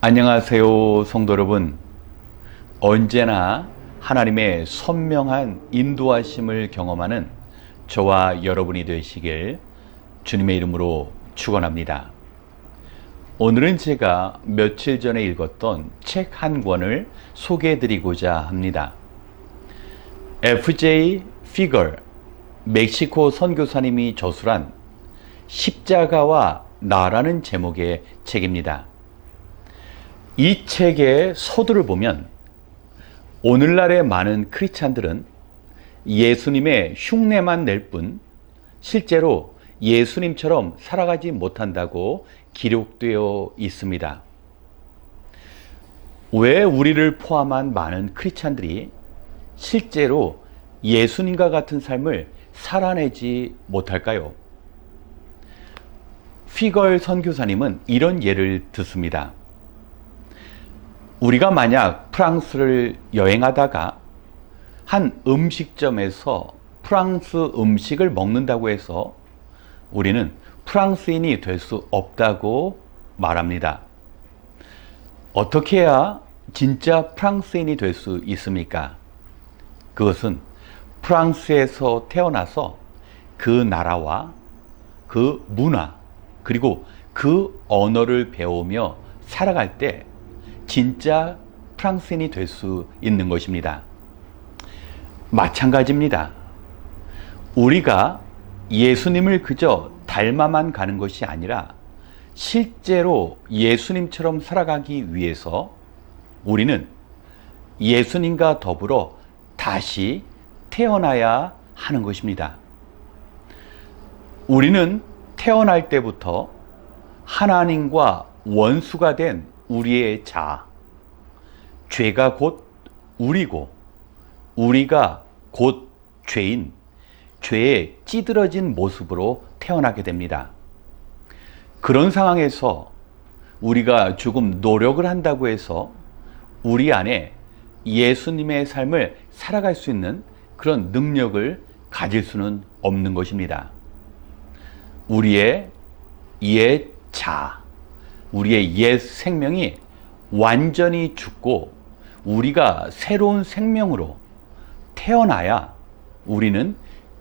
안녕하세요, 성도 여러분. 언제나 하나님의 선명한 인도하심을 경험하는 저와 여러분이 되시길 주님의 이름으로 축원합니다. 오늘은 제가 며칠 전에 읽었던 책 한 권을 소개해 드리고자 합니다. F.J. 피거, 멕시코 선교사님이 저술한 십자가와 나라는 제목의 책입니다. 이 책의 서두를 보면 오늘날의 많은 크리스찬들은 예수님의 흉내만 낼 뿐 실제로 예수님처럼 살아가지 못한다고 기록되어 있습니다. 왜 우리를 포함한 많은 크리스찬들이 실제로 예수님과 같은 삶을 살아내지 못할까요? 피걸 선교사님은 이런 예를 듣습니다. 우리가 만약 프랑스를 여행하다가 한 음식점에서 프랑스 음식을 먹는다고 해서 우리는 프랑스인이 될 수 없다고 말합니다. 어떻게 해야 진짜 프랑스인이 될 수 있습니까? 그것은 프랑스에서 태어나서 그 나라와 그 문화 그리고 그 언어를 배우며 살아갈 때 진짜 프랑스인이 될 수 있는 것입니다. 마찬가지입니다. 우리가 예수님을 그저 닮아만 가는 것이 아니라 실제로 예수님처럼 살아가기 위해서 우리는 예수님과 더불어 다시 태어나야 하는 것입니다. 우리는 태어날 때부터 하나님과 원수가 된 우리의 자아, 죄가 곧 우리고 우리가 곧 죄인, 죄에 찌들어진 모습으로 태어나게 됩니다. 그런 상황에서 우리가 조금 노력을 한다고 해서 우리 안에 예수님의 삶을 살아갈 수 있는 그런 능력을 가질 수는 없는 것입니다. 우리의 옛 자아, 우리의 옛 생명이 완전히 죽고 우리가 새로운 생명으로 태어나야 우리는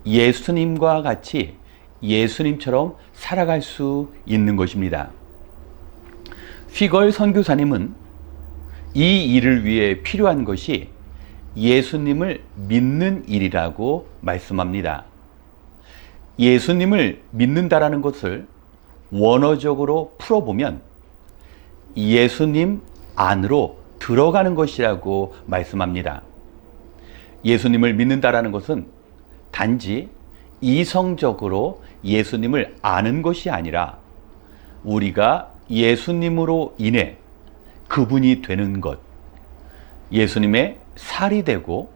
예수님과 같이 예수님처럼 살아갈 수 있는 것입니다. 피걸 선교사님은 이 일을 위해 필요한 것이 예수님을 믿는 일이라고 말씀합니다. 예수님을 믿는다라는 것을 원어적으로 풀어보면 예수님 안으로 들어가는 것이라고 말씀합니다. 예수님을 믿는다라는 것은 단지 이성적으로 예수님을 아는 것이 아니라 우리가 예수님으로 인해 그분이 되는 것, 예수님의 살이 되고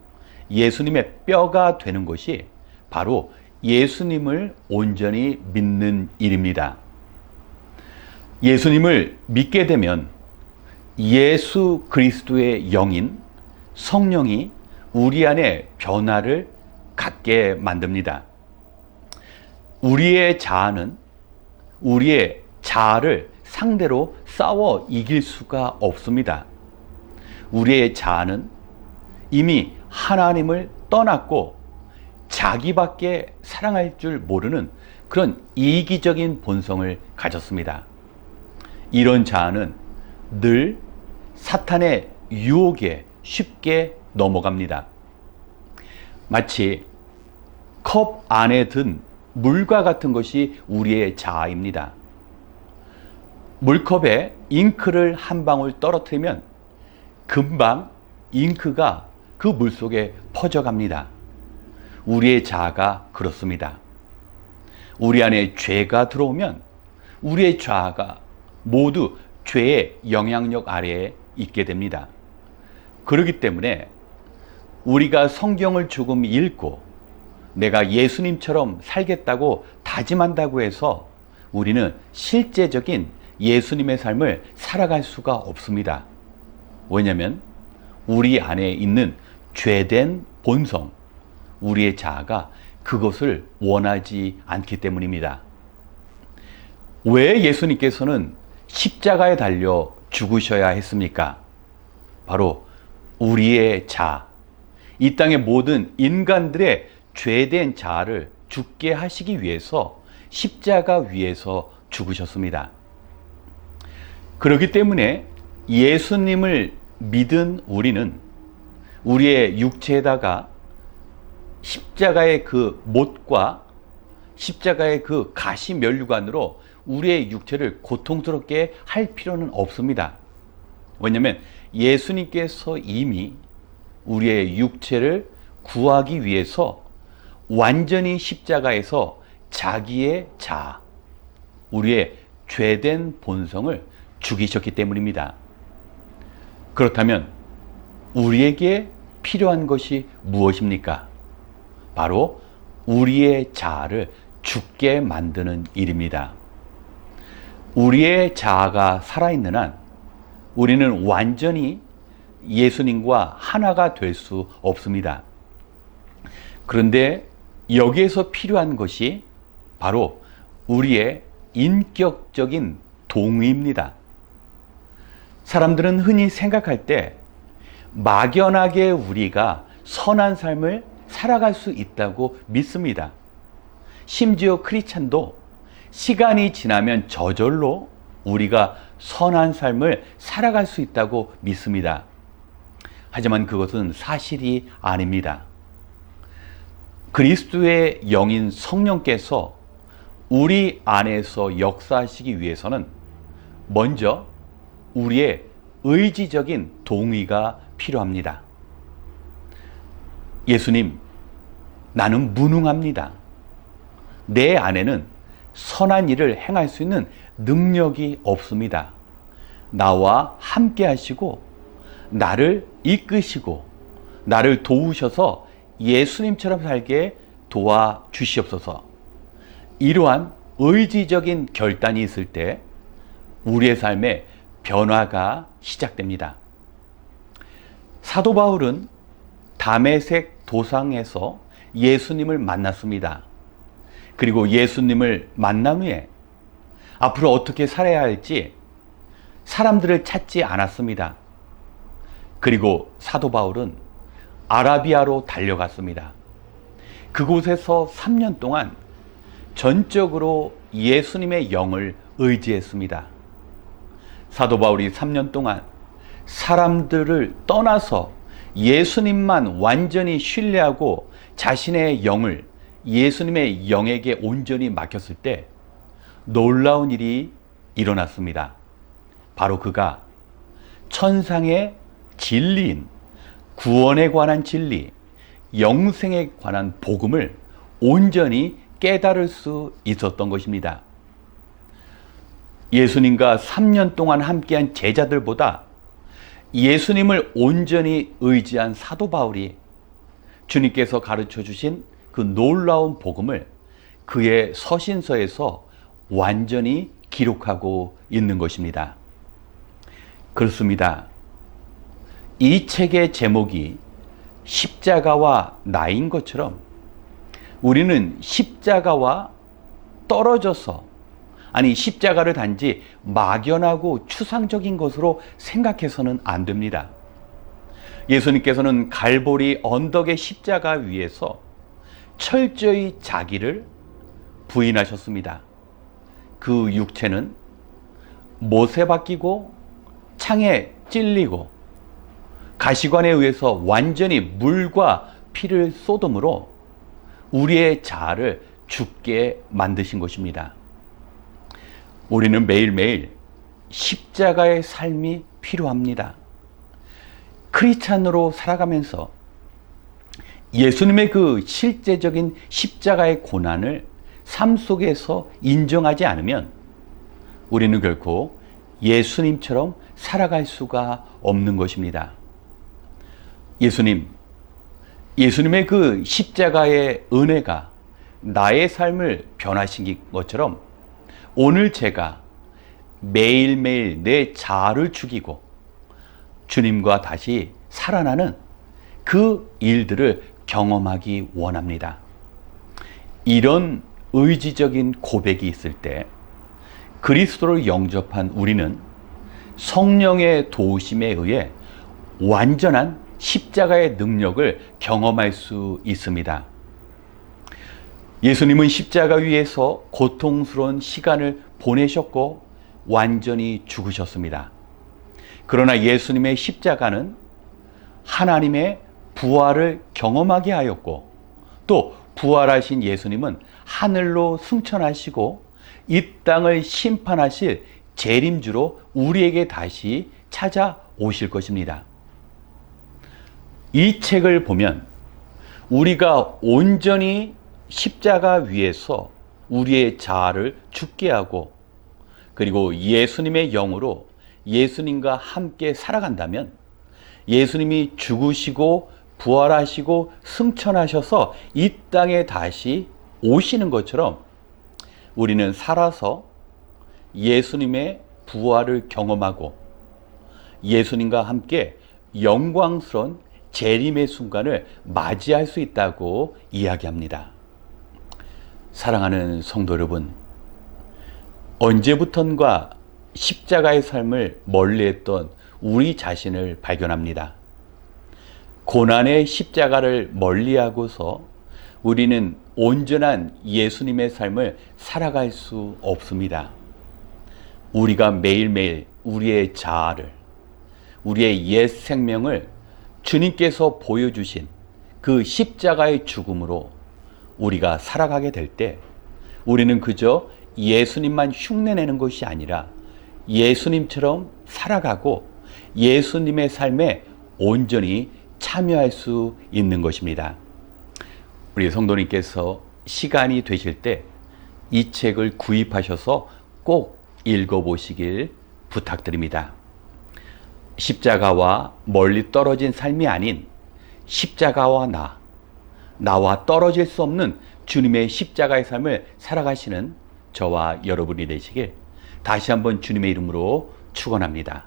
예수님의 뼈가 되는 것이 바로 예수님을 온전히 믿는 일입니다. 예수님을 믿게 되면 예수 그리스도의 영인 성령이 우리 안에 변화를 갖게 만듭니다. 우리의 자아는 우리의 자아를 상대로 싸워 이길 수가 없습니다. 우리의 자아는 이미 하나님을 떠났고 자기밖에 사랑할 줄 모르는 그런 이기적인 본성을 가졌습니다. 이런 자아는 늘 사탄의 유혹에 쉽게 넘어갑니다. 마치 컵 안에 든 물과 같은 것이 우리의 자아입니다. 물컵에 잉크를 한 방울 떨어뜨리면 금방 잉크가 그 물 속에 퍼져갑니다. 우리의 자아가 그렇습니다. 우리 안에 죄가 들어오면 우리의 자아가 모두 죄의 영향력 아래에 있게 됩니다. 그렇기 때문에 우리가 성경을 조금 읽고 내가 예수님처럼 살겠다고 다짐한다고 해서 우리는 실제적인 예수님의 삶을 살아갈 수가 없습니다. 왜냐하면 우리 안에 있는 죄된 본성, 우리의 자아가 그것을 원하지 않기 때문입니다. 왜 예수님께서는 십자가에 달려 죽으셔야 했습니까? 바로 우리의 자, 이 땅의 모든 인간들의 죄된 자아를 죽게 하시기 위해서 십자가 위에서 죽으셨습니다. 그렇기 때문에 예수님을 믿은 우리는 우리의 육체에다가 십자가의 그 못과 십자가의 그 가시 면류관으로 우리의 육체를 고통스럽게 할 필요는 없습니다. 왜냐하면 예수님께서 이미 우리의 육체를 구하기 위해서 완전히 십자가에서 자기의 자아, 우리의 죄된 본성을 죽이셨기 때문입니다. 그렇다면 우리에게 필요한 것이 무엇입니까? 바로 우리의 자아를 죽게 만드는 일입니다. 우리의 자아가 살아있는 한 우리는 완전히 예수님과 하나가 될 수 없습니다. 그런데 여기에서 필요한 것이 바로 우리의 인격적인 동의입니다. 사람들은 흔히 생각할 때 막연하게 우리가 선한 삶을 살아갈 수 있다고 믿습니다. 심지어 크리스찬도 시간이 지나면 저절로 우리가 선한 삶을 살아갈 수 있다고 믿습니다. 하지만 그것은 사실이 아닙니다. 그리스도의 영인 성령께서 우리 안에서 역사하시기 위해서는 먼저 우리의 의지적인 동의가 필요합니다. 예수님, 나는 무능합니다. 내 안에는 선한 일을 행할 수 있는 능력이 없습니다. 나와 함께 하시고 나를 이끄시고 나를 도우셔서 예수님처럼 살게 도와주시옵소서. 이러한 의지적인 결단이 있을 때 우리의 삶에 변화가 시작됩니다. 사도 바울은 다메섹 도상에서 예수님을 만났습니다. 그리고 예수님을 만난 후에 앞으로 어떻게 살아야 할지 사람들을 찾지 않았습니다. 그리고 사도 바울은 아라비아로 달려갔습니다. 그곳에서 3년 동안 전적으로 예수님의 영을 의지했습니다. 사도 바울이 3년 동안 사람들을 떠나서 예수님만 완전히 신뢰하고 자신의 영을 예수님의 영에게 온전히 맡겼을 때 놀라운 일이 일어났습니다. 바로 그가 천상의 진리인 구원에 관한 진리, 영생에 관한 복음을 온전히 깨달을 수 있었던 것입니다. 예수님과 3년 동안 함께한 제자들보다 예수님을 온전히 의지한 사도 바울이 주님께서 가르쳐 주신 그 놀라운 복음을 그의 서신서에서 완전히 기록하고 있는 것입니다. 그렇습니다. 이 책의 제목이 십자가와 나인 것처럼 우리는 십자가와 떨어져서, 아니 십자가를 단지 막연하고 추상적인 것으로 생각해서는 안 됩니다. 예수님께서는 갈보리 언덕의 십자가 위에서 철저히 자기를 부인하셨습니다. 그 못에 못에 박히고 창에 찔리고 가시관에 의해서 완전히 물과 피를 쏟음으로 우리의 자아를 죽게 만드신 것입니다. 우리는 매일매일 십자가의 삶이 필요합니다. 크리스찬으로 살아가면서 예수님의 그 실제적인 십자가의 고난을 삶 속에서 인정하지 않으면 우리는 결코 예수님처럼 살아갈 수가 없는 것입니다. 예수님의 그 십자가의 은혜가 나의 삶을 변화시킨 것처럼 오늘 제가 매일매일 내 자아를 죽이고 주님과 다시 살아나는 그 일들을 경험하기 원합니다. 이런 의지적인 고백이 있을 때 그리스도를 영접한 우리는 성령의 도우심에 의해 완전한 십자가의 능력을 경험할 수 있습니다. 예수님은 십자가 위에서 고통스러운 시간을 보내셨고 완전히 죽으셨습니다. 그러나 예수님의 십자가는 하나님의 부활을 경험하게 하였고, 또 부활하신 예수님은 하늘로 승천하시고 이 땅을 심판하실 재림주로 우리에게 다시 찾아오실 것입니다. 이 책을 보면 우리가 온전히 십자가 위에서 우리의 자아를 죽게 하고, 그리고 예수님의 영으로 예수님과 함께 살아간다면, 예수님이 죽으시고 부활하시고 승천하셔서 이 땅에 다시 오시는 것처럼 우리는 살아서 예수님의 부활을 경험하고 예수님과 함께 영광스러운 재림의 순간을 맞이할 수 있다고 이야기합니다. 사랑하는 성도 여러분, 언제부턴가 십자가의 삶을 멀리했던 우리 자신을 발견합니다. 고난의 십자가를 멀리하고서 우리는 온전한 예수님의 삶을 살아갈 수 없습니다. 우리가 매일매일 우리의 자아를, 우리의 옛 생명을 주님께서 보여주신 그 십자가의 죽음으로 우리가 살아가게 될 때, 우리는 그저 예수님만 흉내내는 것이 아니라 예수님처럼 살아가고 예수님의 삶에 온전히 참여할 수 있는 것입니다. 우리 성도님께서 시간이 되실 때 이 책을 구입하셔서 꼭 읽어보시길 부탁드립니다. 십자가와 멀리 떨어진 삶이 아닌 십자가와 나와 떨어질 수 없는 주님의 십자가의 삶을 살아가시는 저와 여러분이 되시길 다시 한번 주님의 이름으로 축원합니다.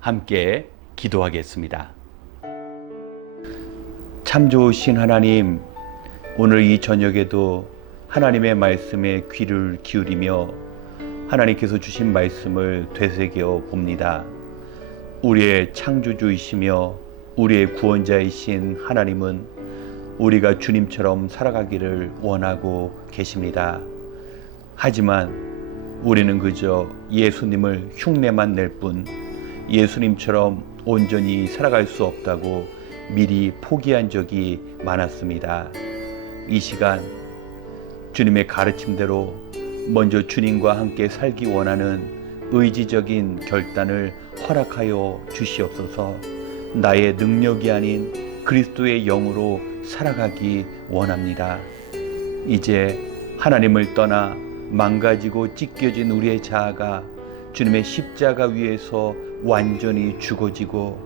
함께 기도하겠습니다. 참 좋으신 하나님, 오늘 이 저녁에도 하나님의 말씀에 귀를 기울이며 하나님께서 주신 말씀을 되새겨 봅니다. 우리의 창조주이시며 우리의 구원자이신 하나님은 우리가 주님처럼 살아가기를 원하고 계십니다. 하지만 우리는 그저 예수님을 흉내만 낼 뿐 예수님처럼 온전히 살아갈 수 없다고 미리 포기한 적이 많았습니다. 이 시간 주님의 가르침대로 먼저 주님과 함께 살기 원하는 의지적인 결단을 허락하여 주시옵소서. 나의 능력이 아닌 그리스도의 영으로 살아가기 원합니다. 이제 하나님을 떠나 망가지고 찢겨진 우리의 자아가 주님의 십자가 위에서 완전히 죽어지고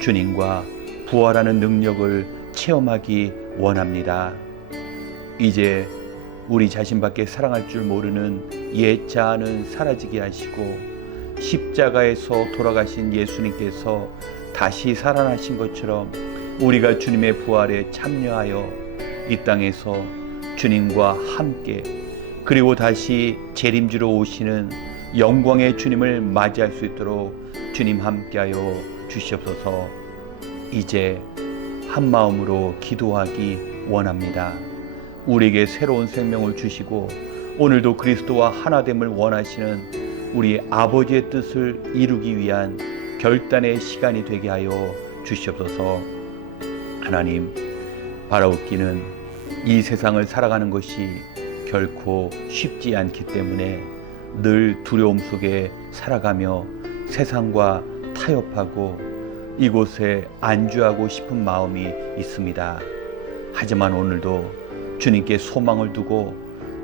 주님과 부활하는 능력을 체험하기 원합니다. 이제 우리 자신밖에 사랑할 줄 모르는 옛 자아는 사라지게 하시고 십자가에서 돌아가신 예수님께서 다시 살아나신 것처럼 우리가 주님의 부활에 참여하여 이 땅에서 주님과 함께, 그리고 다시 재림주로 오시는 영광의 주님을 맞이할 수 있도록 주님 함께하여 주시옵소서. 이제 한 마음으로 기도하기 원합니다. 우리에게 새로운 생명을 주시고 오늘도 그리스도와 하나됨을 원하시는 우리 아버지의 뜻을 이루기 위한 결단의 시간이 되게 하여 주시옵소서. 하나님, 바라옵기는 이 세상을 살아가는 것이 결코 쉽지 않기 때문에 늘 두려움 속에 살아가며 세상과 타협하고 이곳에 안주하고 싶은 마음이 있습니다. 하지만 오늘도 주님께 소망을 두고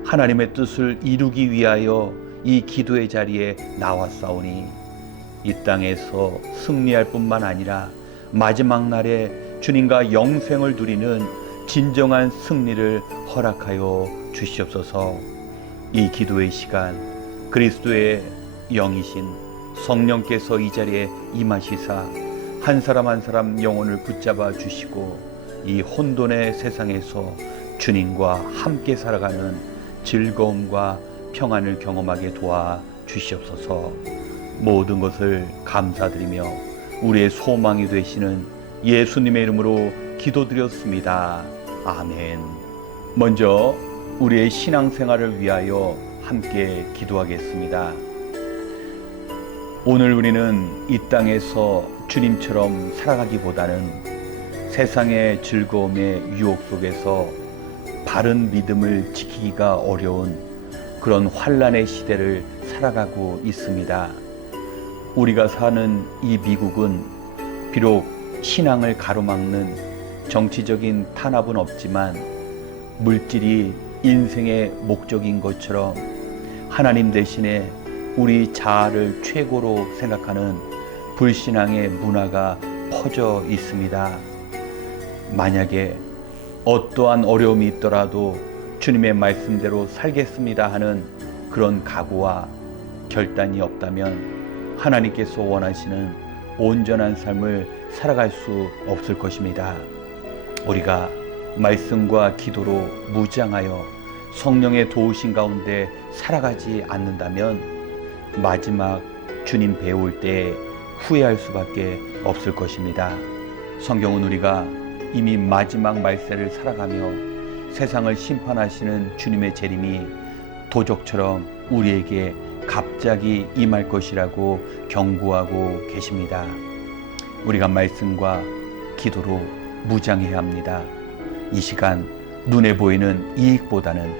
하나님의 뜻을 이루기 위하여 이 기도의 자리에 나왔사오니 이 땅에서 승리할 뿐만 아니라 마지막 날에 주님과 영생을 누리는 진정한 승리를 허락하여 주시옵소서. 이 기도의 시간 그리스도의 영이신 성령께서 이 자리에 임하시사 한 사람 한 사람 영혼을 붙잡아 주시고 이 혼돈의 세상에서 주님과 함께 살아가는 즐거움과 평안을 경험하게 도와 주시옵소서. 모든 것을 감사드리며 우리의 소망이 되시는 예수님의 이름으로 기도드렸습니다. 아멘. 먼저 우리의 신앙생활을 위하여 함께 기도하겠습니다. 오늘 우리는 이 땅에서 주님처럼 살아가기보다는 세상의 즐거움의 유혹 속에서 바른 믿음을 지키기가 어려운 그런 환난의 시대를 살아가고 있습니다. 우리가 사는 이 미국은 비록 신앙을 가로막는 정치적인 탄압은 없지만 물질이 인생의 목적인 것처럼 하나님 대신에 우리 자아를 최고로 생각하는 불신앙의 문화가 퍼져 있습니다. 만약에 어떠한 어려움이 있더라도 주님의 말씀대로 살겠습니다 하는 그런 각오와 결단이 없다면 하나님께서 원하시는 온전한 삶을 살아갈 수 없을 것입니다. 우리가 말씀과 기도로 무장하여 성령의 도우심 가운데 살아가지 않는다면 마지막 주님 배울 때 후회할 수밖에 없을 것입니다. 성경은 우리가 이미 마지막 말세를 살아가며 세상을 심판하시는 주님의 재림이 도적처럼 우리에게 갑자기 임할 것이라고 경고하고 계십니다. 우리가 말씀과 기도로 무장해야 합니다. 이 시간 눈에 보이는 이익보다는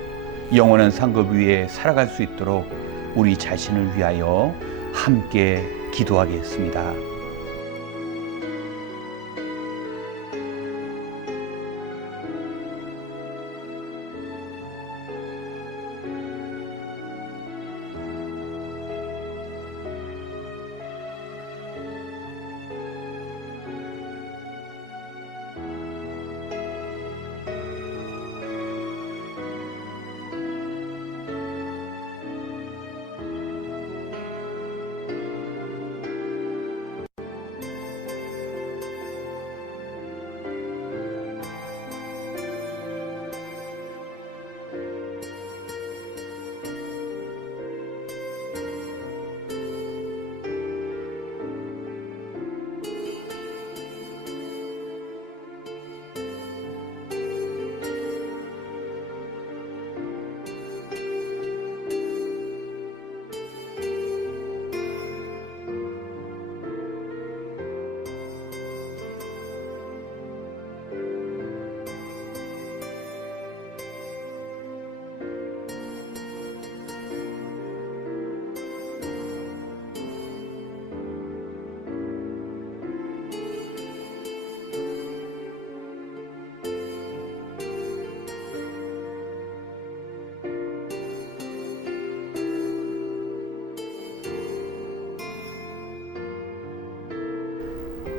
영원한 상급 위에 살아갈 수 있도록 우리 자신을 위하여 함께 기도하겠습니다.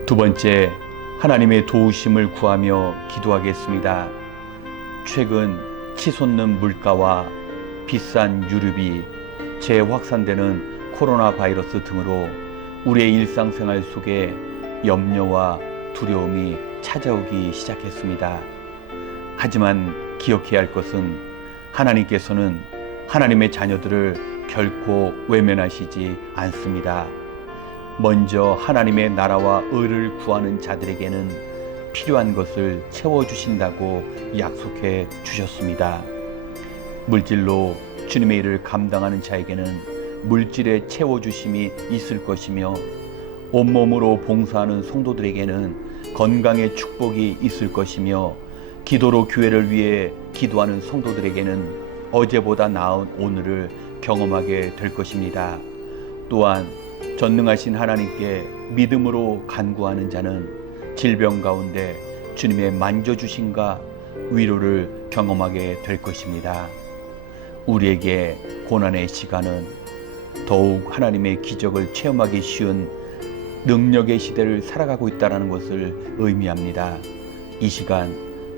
두 번째, 하나님의 도우심을 구하며 기도하겠습니다. 최근 치솟는 물가와 비싼 유류비, 재확산되는 코로나 바이러스 등으로 우리의 일상생활 속에 염려와 두려움이 찾아오기 시작했습니다. 하지만 기억해야 할 것은 하나님께서는 하나님의 자녀들을 결코 외면하시지 않습니다. 먼저 하나님의 나라와 의를 구하는 자들에게는 필요한 것을 채워주신다고 약속해 주셨습니다. 물질로 주님의 일을 감당하는 자에게는 물질의 채워주심이 있을 것이며 온몸으로 봉사하는 성도들에게는 건강의 축복이 있을 것이며 기도로 교회를 위해 기도하는 성도들에게는 어제보다 나은 오늘을 경험하게 될 것입니다. 또한 전능하신 하나님께 믿음으로 간구하는 자는 질병 가운데 주님의 만져주심과 위로를 경험하게 될 것입니다. 우리에게 고난의 시간은 더욱 하나님의 기적을 체험하기 쉬운 능력의 시대를 살아가고 있다는 것을 의미합니다. 이 시간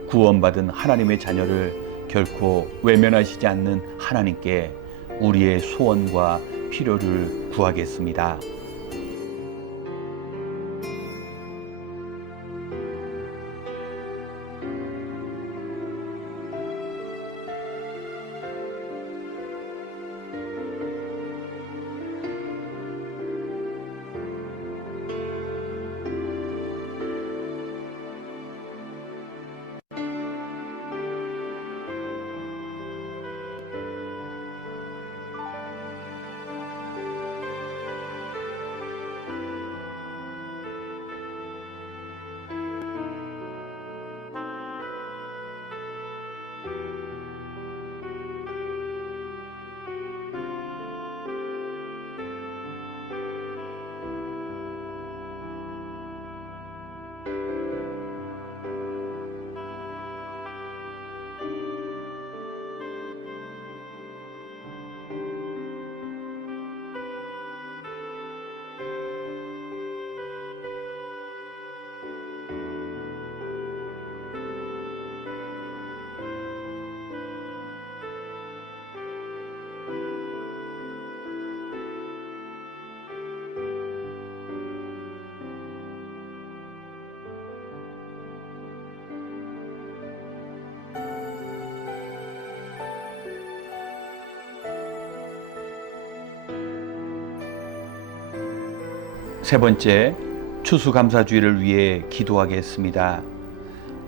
구원받은 하나님의 자녀를 결코 외면하시지 않는 하나님께 우리의 소원과 필요를 구하겠습니다. 세 번째, 추수감사주일을 위해 기도하겠습니다.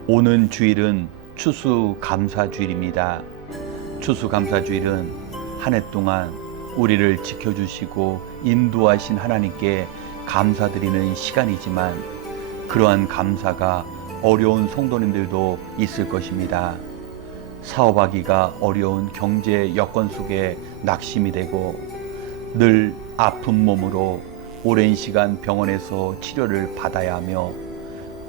오는 주일은 추수감사주일입니다. 추수감사주일은 한 해 동안 우리를 지켜주시고 인도하신 하나님께 감사드리는 시간이지만 그러한 감사가 어려운 성도님들도 있을 것입니다. 사업하기가 어려운 경제 여건 속에 낙심이 되고 늘 아픈 몸으로 오랜 시간 병원에서 치료를 받아야 하며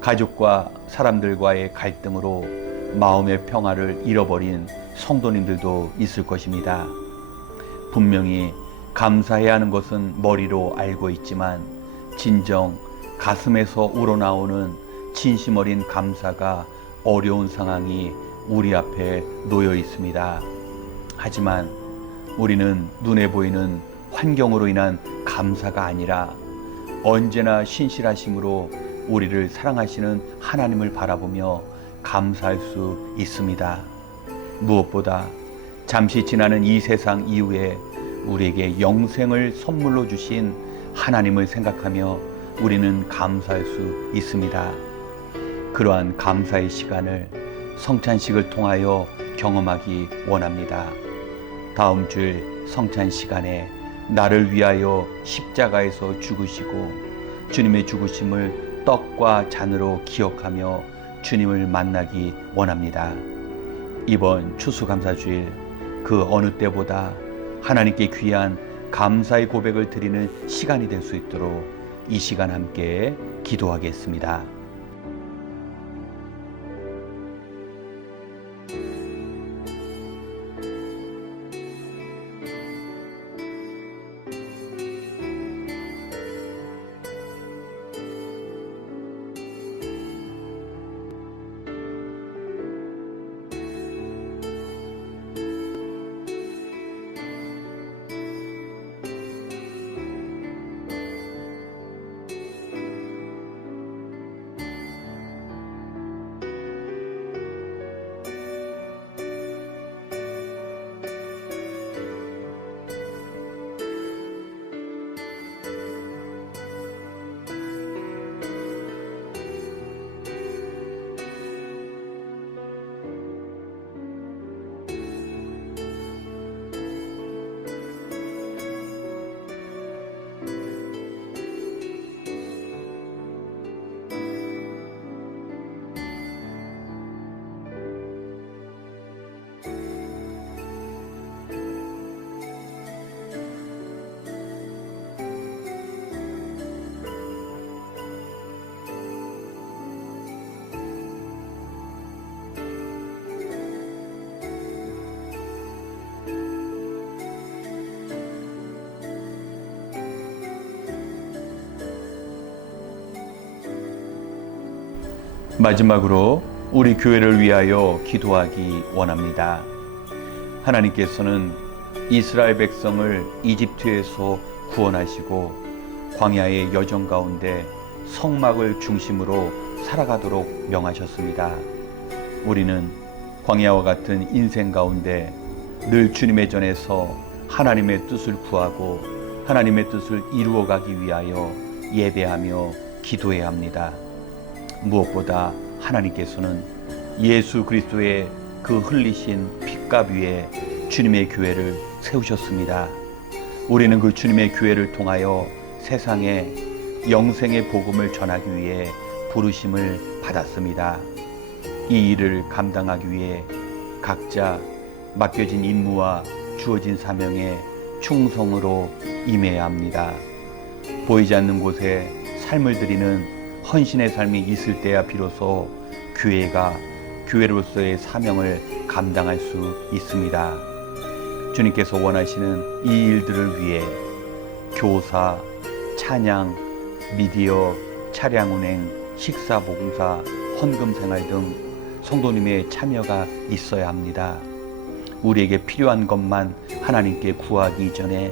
가족과 사람들과의 갈등으로 마음의 평화를 잃어버린 성도님들도 있을 것입니다. 분명히 감사해야 하는 것은 머리로 알고 있지만 진정 가슴에서 우러나오는 진심 어린 감사가 어려운 상황이 우리 앞에 놓여 있습니다. 하지만 우리는 눈에 보이는 환경으로 인한 감사가 아니라 언제나 신실하심으로 우리를 사랑하시는 하나님을 바라보며 감사할 수 있습니다. 무엇보다 잠시 지나는 이 세상 이후에 우리에게 영생을 선물로 주신 하나님을 생각하며 우리는 감사할 수 있습니다. 그러한 감사의 시간을 성찬식을 통하여 경험하기 원합니다. 다음 주일 성찬 시간에 나를 위하여 십자가에서 죽으시고 주님의 죽으심을 떡과 잔으로 기억하며 주님을 만나기 원합니다. 이번 추수감사주일 그 어느 때보다 하나님께 귀한 감사의 고백을 드리는 시간이 될 수 있도록 이 시간 함께 기도하겠습니다. 마지막으로 우리 교회를 위하여 기도하기 원합니다. 하나님께서는 이스라엘 백성을 이집트에서 구원하시고 광야의 여정 가운데 성막을 중심으로 살아가도록 명하셨습니다. 우리는 광야와 같은 인생 가운데 늘 주님의 전에서 하나님의 뜻을 구하고 하나님의 뜻을 이루어가기 위하여 예배하며 기도해야 합니다. 무엇보다 하나님께서는 예수 그리스도의 그 흘리신 핏값 위에 주님의 교회를 세우셨습니다. 우리는 그 주님의 교회를 통하여 세상에 영생의 복음을 전하기 위해 부르심을 받았습니다. 이 일을 감당하기 위해 각자 맡겨진 임무와 주어진 사명에 충성으로 임해야 합니다. 보이지 않는 곳에 삶을 드리는 헌신의 삶이 있을 때야 비로소 교회가 교회로서의 사명을 감당할 수 있습니다. 주님께서 원하시는 이 일들을 위해 교사, 찬양, 미디어, 차량 운행, 식사 봉사, 헌금 생활 등 성도님의 참여가 있어야 합니다. 우리에게 필요한 것만 하나님께 구하기 이전에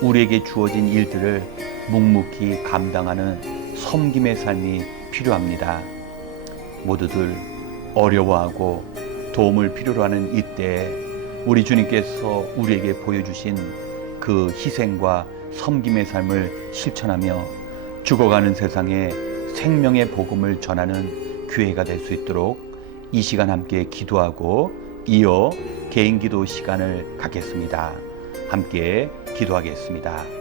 우리에게 주어진 일들을 묵묵히 감당하는 섬김의 삶이 필요합니다. 모두들 어려워하고 도움을 필요로 하는 이때에 우리 주님께서 우리에게 보여주신 그 희생과 섬김의 삶을 실천하며 죽어가는 세상에 생명의 복음을 전하는 교회가 될 수 있도록 이 시간 함께 기도하고 이어 개인 기도 시간을 갖겠습니다. 함께 기도하겠습니다.